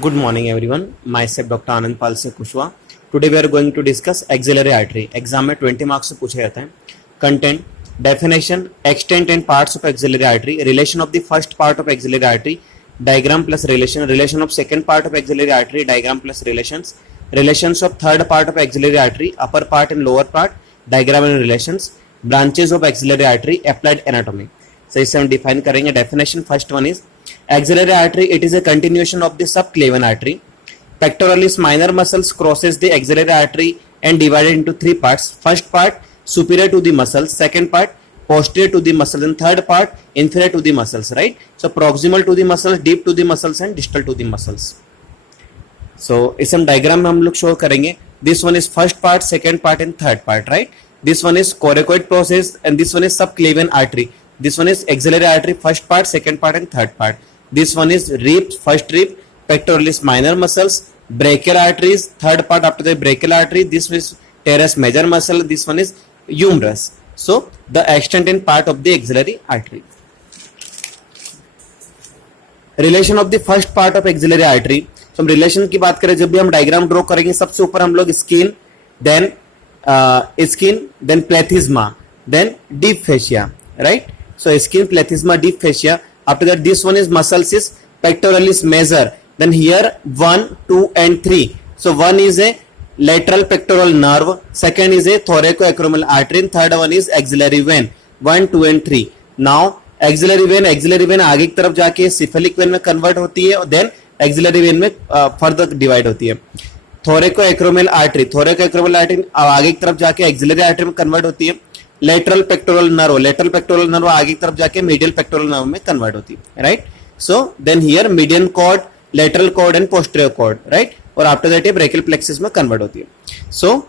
Good morning, everyone. Myself Dr. Anand Palse Kushwa. Today we are going to discuss axillary artery. Exam में 20 marks से पूछा जाता है. Content, definition, extent and parts of axillary artery, relation of the first part of axillary artery, diagram plus relation of second part of axillary artery, diagram plus relations of third part of axillary artery, upper part and lower part, diagram and relations, branches of axillary artery, applied anatomy. So इसे हम define करेंगे. Definition first one is axillary artery. It is a continuation of the subclavian artery. Pectoralis minor muscles crosses the axillary artery and divided into three parts. First part superior to the muscles, second part posterior to the muscles, and third part inferior to the muscles. Right? So proximal to the muscles, deep to the muscles, and distal to the muscles. So इसे हम diagram में हम लोग show करेंगे. This one is first part, second part, and third part. Right? This one is coracoid process, and this one is subclavian artery. This one is axillary artery, first part, second part, and third part. This one is rib, first rib, pectoralis minor muscles, brachial arteries, third part after the brachial artery. This is teres major muscle. This one is humerus. So the extent and part of the axillary artery. Relation of the first part of axillary artery. So हम relation की बात करें, जब भी हम diagram draw करेंगे, सबसे ऊपर हम लोग skin, then plethysma, then deep fascia, right? So skin, plethysma, deep fascia. After that, this one is muscles is pectoralis major. Then here 1, 2, and 3. So one is a lateral pectoral nerve. Second is a thoracoacromial artery. And third one is axillary vein. 1, 2, and 3. Now axillary vein आगे की तरफ जाके cephalic vein में convert होती है, और then axillary vein में further divide होती है. thoracoacromial artery आगे की तरफ जाके axillary artery में convert होती है. लेटरल पेक्टोरल नर्व आगे की तरफ जाके मीडियल पेक्टोरल नर्व में कन्वर्ट होती है, right? So then here median cord, lateral cord and posterior cord, right? और आफ्टर दैट ये ब्रेकियल प्लेक्सिस में कन्वर्ट होती है. सो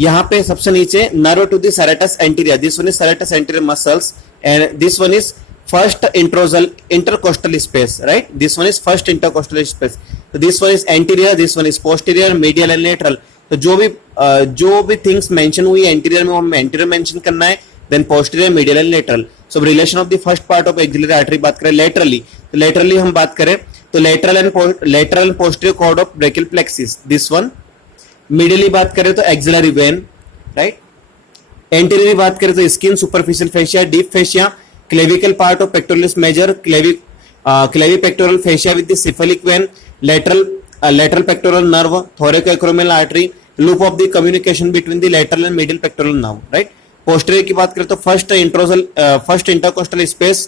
यहाँ पे सबसे नीचे nerve to the serratus anterior. This one is serratus anterior muscles and this one is first intercostal space, right? This one is first intercostal space. This one is anterior, this one is posterior, medial and lateral. तो जो भी things mention हुई anterior में, हमें anterior mention करना है, then posterior, medial and lateral. So relation of the first part of axillary artery बात करें लेटरली, तो लेटरली हम बात करें तो lateral and posterior cord of brachial plexus, this one. Medially बात करें तो एक्सिलरी वेन, राइट? एंटीरियरली बात करें तो skin, superficial fascia, deep fascia, clavicle part of pectoralis major, clavipectoral fascia with the cephalic vein, lateral pectoral nerve, thoracoacromial artery, loop of the communication between the lateral and medial pectoral nerve, right? Posterior की बात करें तो first intercostal space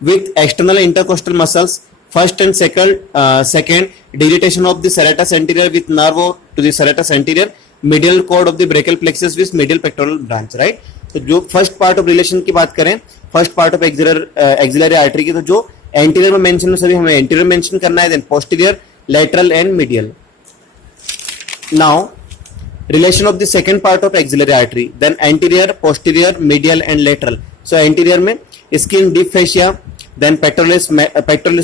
with external intercostal muscles, first and second dilatation of the serratus anterior with nerve to the serratus anterior, medial cord of the brachial plexus with medial pectoral branch, right? तो जो first part of relation की बात करें, first part of axillary artery की, तो जो anterior में mention है सभी हमें anterior mention करना है, then posterior, lateral and medial. Now relation of the second part of axillary artery, then anterior, posterior, medial and lateral. So anterior में skin, deep fascia, then pectoralis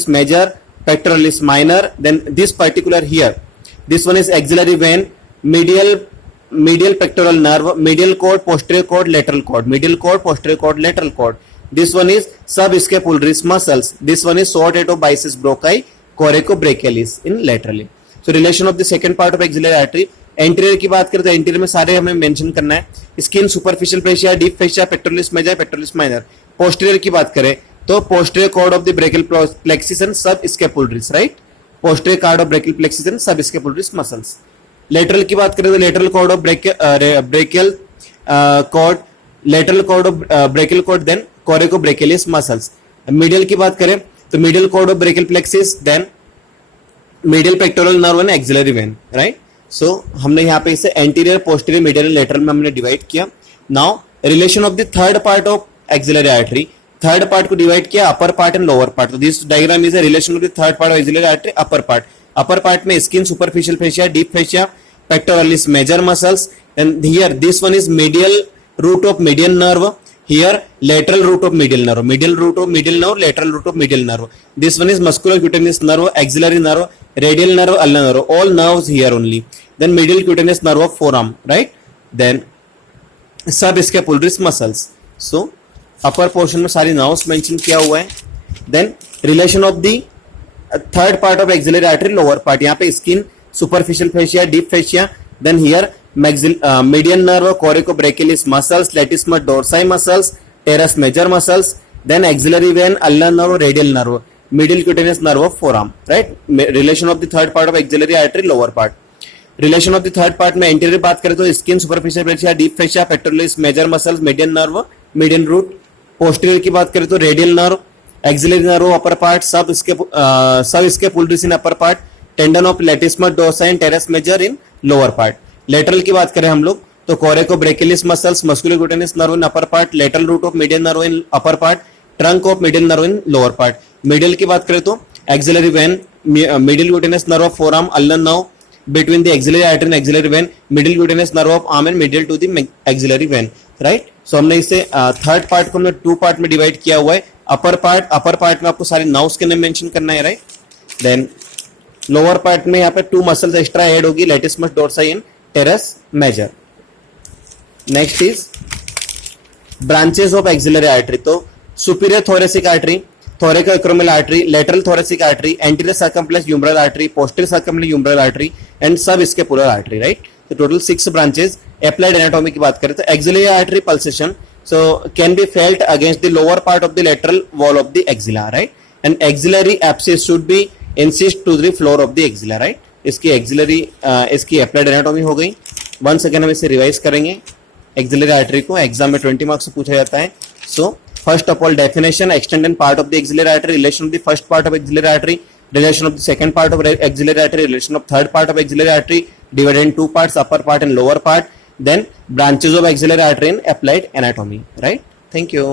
major, pectoralis minor, then this particular here, this one is axillary vein, medial pectoral nerve, medial cord, posterior cord, lateral cord, medial cord, posterior cord, lateral cord. This one is subscapularis muscles. This one is short head of biceps brachii, coracobrachialis in laterally. So relation of the second part of axillary artery. Anterior की बात करें तो anterior में सारे हमें mention करना है. Skin, superficial fascia, deep fascia, pectoralis major, pectoralis minor. Posterior की बात करें तो posterior cord of the brachial plexus and subscapularis, right? Posterior cord of brachial plexus and subscapularis muscles. Lateral की बात करें तो lateral cord of brachial cord, lateral cord of brachial cord, then coracobrachialis muscles. Medial की बात करें तो medial cord of brachial plexus, then medial pectoral nerve and axillary vein, right? So हमने यहाँ पे इसे एंटीरियर, पोस्टीरियर, मीडियल, लेटरल में हमने डिवाइड किया. Now relation of the third part of axillary artery. Third part को डिवाइड किया upper part and lower part. तो this diagram is a relation of the third part of axillary artery. Upper part में skin, superficial fascia, deep fascia, pectoralis major muscles, and here this one is medial root of median nerve. Here lateral root of medial nerve, medial root of medial nerve, lateral root of medial nerve. This one is musculocutaneous nerve, axillary nerve, radial nerve, ulnar nerve. All nerves here only. Then medial cutaneous nerve of forearm, right? Then subscapularis muscles. So upper portion में सारी nerves mention किया हुआ है. Then relation of the third part of axillary artery lower part, यहाँ पे skin, superficial fascia, deep fascia, then here median nerve, coracobrachialis muscles, latissimus dorsi muscles, teres major muscles, then axillary vein, ulnar nerve, radial nerve, medial cutaneous nerve of forearm, right? Relation of the third part of axillary artery lower part. Relation of the third part में anterior बात करें तो skin, superficial fascia, deep fascia, pectoralis, major muscles, median nerve, median root. Posterior की बात करें तो radial nerve, axillary nerve upper part, subscapularis in upper part, tendon of latissimus dorsi and teres major in lower part. Lateral की बात करें हम लोग तो coracobrachialis muscles, musculocutaneous nerve in upper part, lateral root of median nerve in upper part, trunk of median nerve in lower part. Medial की बात करें तो axillary vein, medial cutaneous nerve of forearm, ulnar nerve between the axillary artery and axillary vein, middle gluteus nerve of arm and medial to the axillary vein, right? So हमने इसे third part को हमने two part में divide किया हुआ है. अपर part में आपको सारे नर्व्स के नाम मेंशन करना है, राइट? देन लोअर पार्ट में यहाँ पे टू मसल्स एक्स्ट्रा ऐड होगी, latissimus dorsi and teres major. Next is branches of axillary artery. तो superior thoracic artery, thoracoacromial artery, lateral thoracic artery, anterior circumflex humeral artery, posterior circumflex humeral artery and subscapular artery, right? So total 6 branches. Applied anatomy की बात करें तो axillary artery pulsation so can be felt against the lower part of the lateral wall of the axilla, right? And axillary abscess should be incised to the floor of the axilla, right? इसकी axillary इसकी applied anatomy हो गई. once again हम इसे revise करेंगे. axillary artery को exam में 20 marks से पूछा जाता है. So first of all, definition, extent and part of the axillary artery, relation of the first part of axillary artery, relation of the second part of axillary artery, relation of third part of axillary artery, divided in two parts, upper part and lower part, then branches of axillary artery in applied anatomy, right? Thank you.